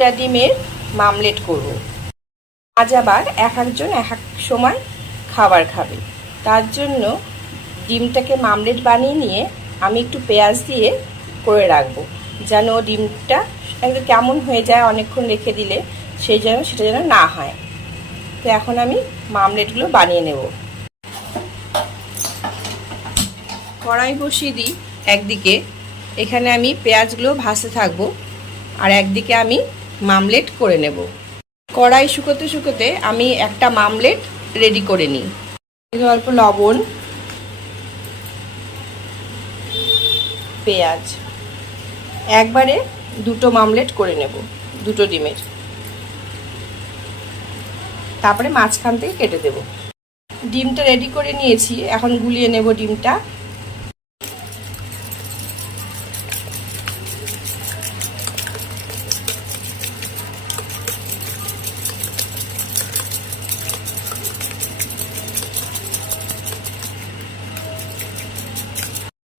একটা ডিমের মামলেট করব। আজ আবার এক একজন এক এক সময় খাবার খাবে। তার জন্য ডিমটাকে মামলেট বানিয়ে নিয়ে আমি একটু পেঁয়াজ দিয়ে করে রাখব, যেন ডিমটা একদম কেমন হয়ে যায় অনেকক্ষণ রেখে দিলে সেই জন্য সেটা যেন না হয়। তো এখন আমি মামলেটগুলো বানিয়ে নেব। কড়াই বসিয়ে দিই একদিকে। এখানে আমি পেঁয়াজগুলো ভাজতে থাকব। আর একদিকে আমি মামলেট করে নেব। কড়াই শুকোতে শুকোতে আমি একটা মামলেট রেডি করে নিই। অল্প লবণ, পেঁয়াজ। একবারে দুটো মামলেট করে নেব, দুটো ডিমের। তারপরে মাঝখান থেকে কেটে দেব। ডিমটা রেডি করে নিয়েছি, এখন গুলিয়ে নেব ডিমটা।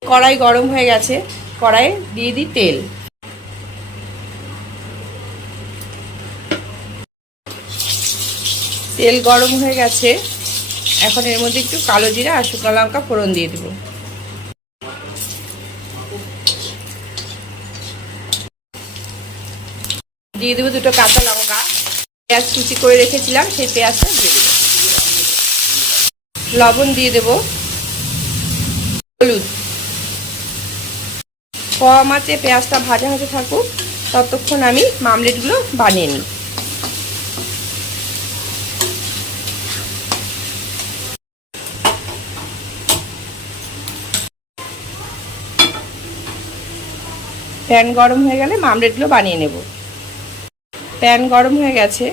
কড়াই গরম হয়ে গেছে। কড়াই দিয়ে দিই তেল। তেল গরম হয়ে গেছে। এখন এর মধ্যে একটু কালো জিরা আর শুকনো লঙ্কা ফোড়ন দিয়ে দেবো। দিয়ে দেবো দুটো কাঁচা লঙ্কা। পেঁয়াজ কুচি করে রেখেছিলাম, সেই পেঁয়াজটা দিয়ে দেবো। লবণ দিয়ে দেবো। হলুদ। কম আছে পেঁয়াজটা ভাজা হতে থাকুক, ততক্ষণ আমি মামলেটগুলো বানিয়ে নিই। প্যান গরম হয়ে গেলে মামলেটগুলো বানিয়ে নেব। প্যান গরম হয়ে গেছে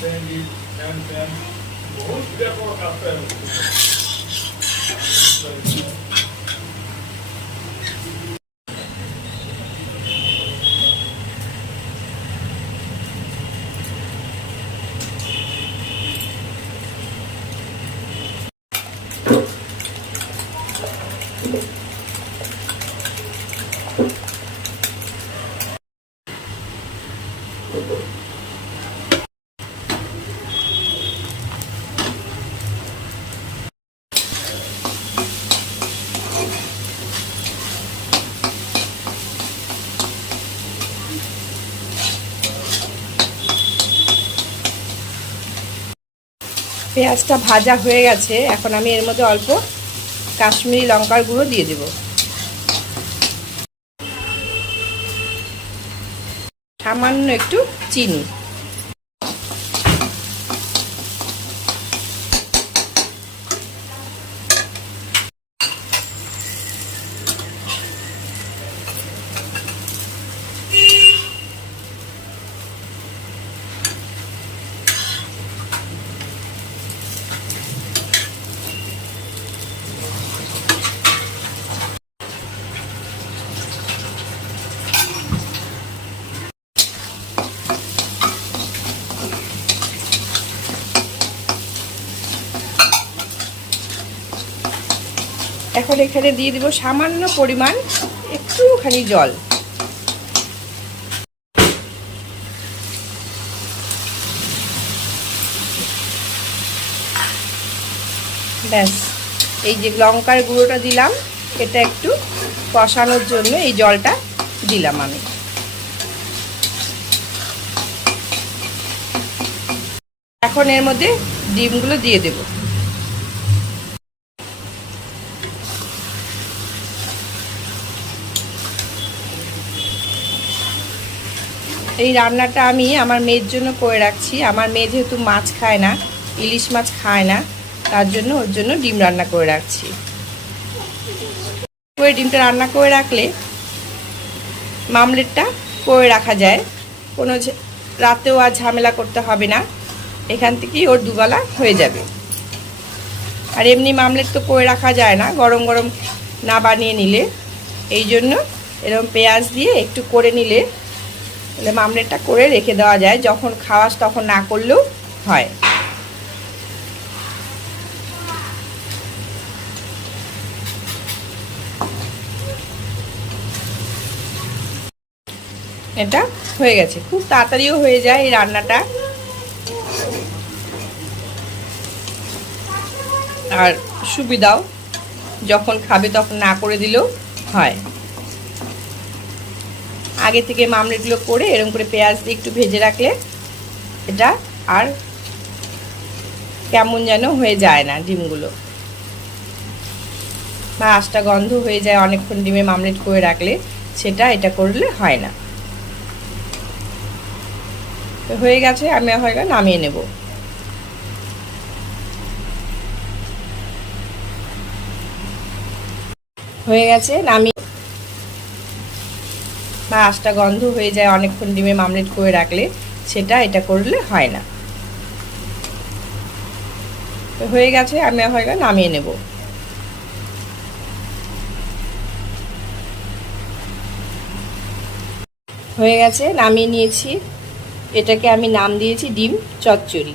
দিয়ে দিই তেল পেঁয়াজটা ভাজা হয়ে গেছে, এখন আমি এর মধ্যে অল্প কাশ্মীরি লঙ্কার গুঁড়ো দিয়ে দেব। সামান্য একটু চিনি। এখন এখানে দিয়ে দিব সামান্য পরিমাণ একটুখানি জল। ব্যাস, এই যে লঙ্কার গুঁড়োটা দিলাম, এটা একটু কষানোর জন্য এই জলটা দিলাম আমি। এখন এর মধ্যে ডিমগুলো দিয়ে দেব। এই রান্নাটা আমি আমার মেয়ের জন্য করে রাখছি। আমার মেয়ে যেহেতু মাছ খায় না, ইলিশ মাছ খায় না, তার জন্য ওর জন্য ডিম রান্না করে রাখছি। করে ডিমটা রান্না করে রাখলে মামলেটটা করে রাখা যায়। কোনো রাতেও আর ঝামেলা করতে হবে না। এখান থেকেই ওর দুবেলা হয়ে যাবে। আর এমনি মামলেট তো করে রাখা যায় না, গরম গরম না বানিয়ে নিলে। এই জন্য এরকম পেঁয়াজ দিয়ে একটু করে নিলে তাহলে মামলেটটা করে রেখে দেওয়া যায়। যখন খাওয়াস তখন না করলেও হয়। এটা হয়ে গেছে। খুব তাড়াতাড়িও হয়ে যায় এই রান্নাটা। আর সুবিধাও, যখন খাবে তখন না করে দিলেও হয়। আগে থেকে মামলেটগুলো করে এরকম করে পেঁয়াজ দিয়ে একটু ভেজে রাখলে এটা আর কেমন যেন হয়ে যায় না ডিমগুলো। বা আঁশটা গন্ধ হয়ে যায় অনেকক্ষণ ডিমে মামলেট করে রাখলে, সেটা এটা করলে হয় না। হয়ে গেছে, আমি হয়ে গেলে নামিয়ে নেব। হয়ে গেছে, নামিয়ে বা আঁশটা গন্ধ হয়ে যায়, অনেকক্ষণ ডিমে মামলেট করে রাখলে, সেটা এটা করলে হয় না। হয়ে গেছে, আমি হয়ে গেলে নামিয়ে নেব। হয়ে গেছে, নামিয়ে নিয়েছি। এটাকে আমি নাম দিয়েছি ডিম চচ্চড়ি।